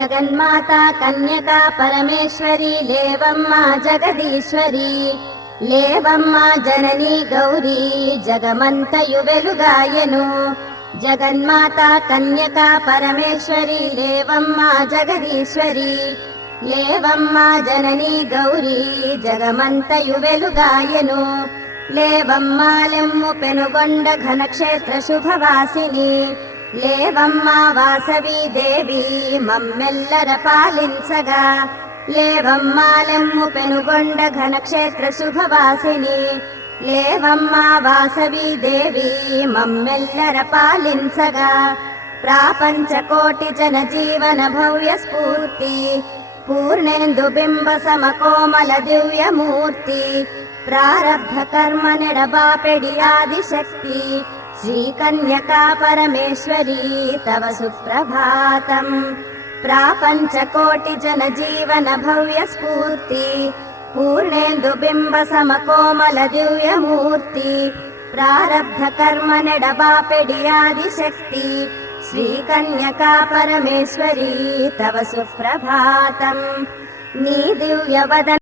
జగన్మాత కన్యకా పరమేశ్వరి లేవమ్మ జగదీశ్వరి లేవమ్మ జననీ గౌరీ జగమంతయు వెలుగాయెను జగన్మాత కన్యకా పరమేశ్వరి లేవమ్మ జగదీశ్వరి లేవమ్మ జననీ గౌరీ జగమంతయు వెలుగాయెను లేవమ్మ లెమ్ము పెనుగొండ ఘనక్షేత్ర శుభవాసిని లేవమ్మ వాసవి దేవి మమ్మెల్లర పాలించగా లేవమ్మ లెమ్ము పెనుగొండ ఘనక్షేత్ర శుభవాసిని లేవమ్మ వాసవి దేవి మమ్మెల్లర పాలించగా ప్రాపంచ కోటి జన జీవన భవ్య స్ఫూర్తి పూర్ణేందు బింబ సమకోమల దివ్యమూర్తి ప్రారబ్ధ కర్మ నెడబాపెడి ఆదిశక్తి శ్రీ కన్యకా పరమేశ్వరీ తవ సుప్రభాతం ప్రాపంచ కోటి జన జీవన భవ్య స్ఫూర్తి పూర్ణేందు బింబ సమకోమల దివ్యమూర్తి ప్రారబ్ధ కర్మ నెడబాపెడి ఆదిశక్తి శ్రీ కన్యకా పరమేశ్వరీ తవ సుప్రభాతం నీ దివ్య వదన